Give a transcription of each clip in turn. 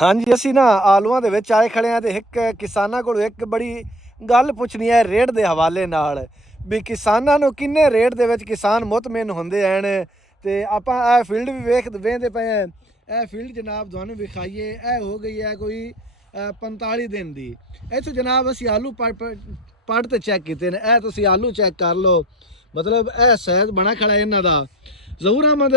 ਹਾਂਜੀ ਅਸੀਂ ਨਾ ਆਲੂਆਂ ਦੇ ਵਿੱਚ ਆਏ ਖੜੇ ਆ ਤੇ ਇੱਕ ਕਿਸਾਨਾਂ ਕੋਲ ਇੱਕ ਬੜੀ ਗੱਲ ਪੁੱਛਣੀ ਹੈ ਰੇਟ ਦੇ ਹਵਾਲੇ ਨਾਲ ਵੀ ਕਿਸਾਨਾਂ ਨੂੰ ਕਿੰਨੇ ਰੇਟ ਦੇ ਵਿੱਚ ਕਿਸਾਨ ਮੁਤਮਿਨ ਹੁੰਦੇ ਹਨ। ਤੇ ਆਪਾਂ ਇਹ ਫੀਲਡ ਵੀ ਵੇਖਦੇ ਪਏ ਆ। ਇਹ ਫੀਲਡ ਜਨਾਬ ਤੁਹਾਨੂੰ ਵਿਖਾਈਏ, ਇਹ ਹੋ ਗਈ ਹੈ ਕੋਈ 45 ਦਿਨ ਦੀ। ਇੱਥੋਂ ਜਨਾਬ ਅਸੀਂ ਆਲੂ ਪੱਟ ਤੇ ਚੈੱਕ ਕੀਤੇ ਨੇ। ਇਹ ਤੁਸੀਂ ਆਲੂ ਚੈੱਕ ਕਰ ਲਓ, ਮਤਲਬ ਇਹ ਸਾਈਜ਼ ਬਣਾ ਖੜਾ ਇਹਨਾਂ ਦਾ। ਜ਼ਹੂਰ ਅਹਿਮਦ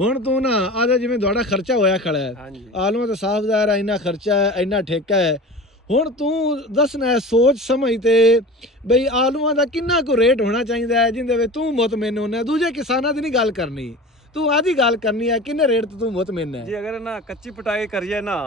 ਹੁਣ ਤੂੰ ਨਾ ਆਜਾ, ਜਿਵੇਂ ਤੁਹਾਡਾ ਖਰਚਾ ਹੋਇਆ ਖੜਾ ਹੈ ਆਲੂਆਂ ਦਾ, ਸਾਫ਼ ਜ਼ਾਹਿਰ ਹੈ ਇੰਨਾ ਖਰਚਾ ਹੈ, ਇੰਨਾ ਠੇਕਾ ਹੈ। ਹੁਣ ਤੂੰ ਦੱਸਣਾ ਸੋਚ ਸਮਝ ਤੇ ਬਈ ਆਲੂਆਂ ਦਾ ਕਿੰਨਾ ਕੁ ਰੇਟ ਹੋਣਾ ਚਾਹੀਦਾ ਹੈ ਜਿੰਦੇ ਵਿੱਚ ਤੂੰ ਮੁਤਮਿਨ ਹੋਣਾ। ਦੂਜੇ ਕਿਸਾਨਾਂ ਦੀ ਨਹੀਂ ਗੱਲ ਕਰਨੀ, ਤੂੰ ਆਦੀ ਗੱਲ ਕਰਨੀ ਹੈ ਕਿੰਨੇ ਰੇਟ ਤੇ ਤੂੰ ਮੁਤਮਿਨ ਹੈ। ਜੀ ਅਗਰ ਨਾ ਕੱਚੀ ਪਟਾਈ ਕਰੀਏ ਨਾ,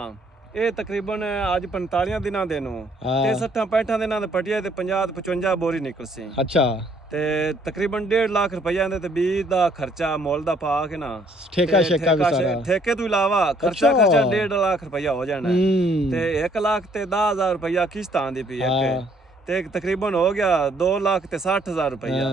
ਇਹ ਤਕਰੀਬਨ ਅੱਜ 45 ਦਿਨਾਂ ਦੇ ਨੂੰ ਤੇ 60-65 ਦਿਨਾਂ ਦੇ ਪਟਿਆ ਤੇ 50-55 ਬੋਰੀ ਨਿਕਲ ਸੀ। ਅੱਛਾ, ਤੇ ਤਕਰੀਬਨ 1.5 ਲੱਖ ਰੁਪਈਆ ਦੇ ਤੇ ਬੀਜ ਦਾ ਖਰਚਾ ਮੁੱਲ ਦਾ ਪਾ ਕੇ ਨਾ ਠੇਕਾ ਸ਼ੇਕਾ ਵੀ ਸਾਰਾ, ਠੇਕੇ ਤੋਂ ਇਲਾਵਾ ਖਰਚਾ 1.5 ਲੱਖ ਰੁਪਈਆ ਹੋ ਜਾਣਾ। ਤੇ 1 ਲੱਖ ਤੇ 10,000 ਰੁਪਈਆ ਕਿਸ਼ਤ ਆਂਦੀ ਪਈ ਤੇ ਤਕਰੀਬਨ ਹੋ ਗਿਆ 2 ਲੱਖ ਤੇ 60,000 ਰੁਪਈਆ।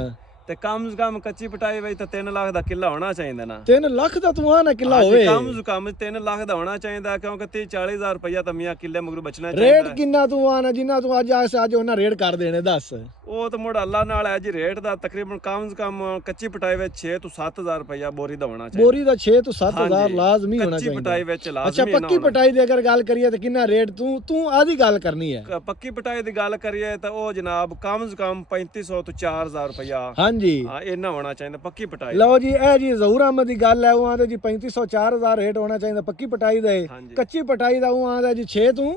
ਤੇ ਕਮ ਸੇ ਕਮ ਕੱਚੀ ਪਟਾਈ ਵਿੱਚ ਤਾਂ 3 ਲੱਖ ਦਾ ਕਿੱਲਾ ਹੋਣਾ ਚਾਹੀਦਾ ਨਾ। 3 ਲੱਖ ਦਾ ਤੂੰ ਆ ਨਾ ਕਿੱਲਾ ਹੋਵੇ, ਕਮ ਸੇ ਕਮ 3 ਲੱਖ ਦਾ ਹੋਣਾ ਚਾਹੀਦਾ, ਕਿਉਂਕਿ 30-40,000 ਰੁਪਈਆ ਤਾਂ ਮੀਆਂ ਕਿੱਲੇ ਮਗਰ ਬਚਣਾ ਚਾਹੀਦਾ। ਰੇਟ ਕਿੰਨਾ ਤੂੰ ਆ ਨਾ ਜਿੰਨਾ ਤੂੰ ਅੱਜ ਉਹਨਾਂ ਰੇਟ ਕਰ ਦੇਣੇ ਦੱਸ। ਉਹ ਤਾਂ ਮੁੜ ਅੱਲਾ ਨਾਲ ਹੈ ਜੀ। ਰੇਟ ਦਾ ਤਕਰੀਬਨ ਕਮ ਸੇ ਕਮ ਕੱਚੀ ਪਟਾਈ ਵਿੱਚ 6 ਤੋਂ 7,000 ਰੁਪਈਆ ਬੋਰੀ ਦਾ ਹੋਣਾ ਚਾਹੀਦਾ। ਬੋਰੀ ਦਾ 6 ਤੋਂ 7,000 ਲਾਜ਼ਮੀ ਹੋਣਾ ਚਾਹੀਦਾ। ਕੱਚੀ ਪਟਾਈ ਵਿੱਚ ਲਾਜ਼ਮੀ। ਅੱਛਾ, ਪੱਕੀ ਪਟਾਈ ਦੀ ਅਗਰ ਗੱਲ ਕਰੀਏ ਤਾਂ ਕਿੰਨਾ ਰੇਟ ਤੂੰ ਆਦੀ ਗੱਲ ਕਰਨੀ ਹੈ। ਪੱਕੀ ਪਟਾਈ ਦੀ ਗੱਲ ਕਰੀਏ ਤਾਂ ਉਹ ਜਨਾਬ ਕਮ ਸੇ ਕਮ 3500 ਤੋਂ 4,000 ਰੁਪਈਆ ਹਾਂਜੀ ਇੰਨਾ ਹੋਣਾ ਚਾਹੀਦਾ ਪੱਕੀ ਪਟਾਈ। ਲਓ ਜੀ, ਇਹ ਜੀ ਜ਼ਹੂਰ ਅਹਿਮਦ ਦੀ ਗੱਲ ਹੈ। ਉਹ ਆਂਦੇ ਜੀ 3500 4,000 ਰੇਟ ਹੋਣਾ ਚਾਹੀਦਾ ਪੱਕੀ ਪਟਾਈ ਦਾ। ਕੱਚੀ ਪਟਾਈ ਦਾ ਉਹ ਆਂਦਾ ਜੀ 6 ਤੋਂ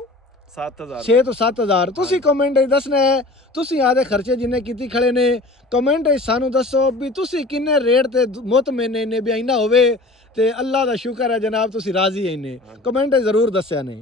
7,000। ਤੁਸੀਂ ਕਮੈਂਟ ਵਿੱਚ ਦੱਸਣਾ ਹੈ ਤੁਸੀਂ ਆਦੇ ਖਰਚੇ ਜਿੰਨੇ ਕੀਤੀ ਖੜੇ ਨੇ। ਕਮੈਂਟ ਵਿੱਚ ਸਾਨੂੰ ਦੱਸੋ ਵੀ ਤੁਸੀਂ ਕਿੰਨੇ ਰੇਟ ਤੇ ਮੁਤਮਿਨ ਨੇ ਵੀ ਇੰਨਾ ਹੋਵੇ ਤੇ ਅੱਲਾ ਦਾ ਸ਼ੁਕਰ ਹੈ ਜਨਾਬ ਤੁਸੀਂ ਰਾਜ਼ੀ ਇੰਨੇ। ਕਮੈਂਟ ਵਿੱਚ ਜ਼ਰੂਰ ਦੱਸਿਆ ਨੇ।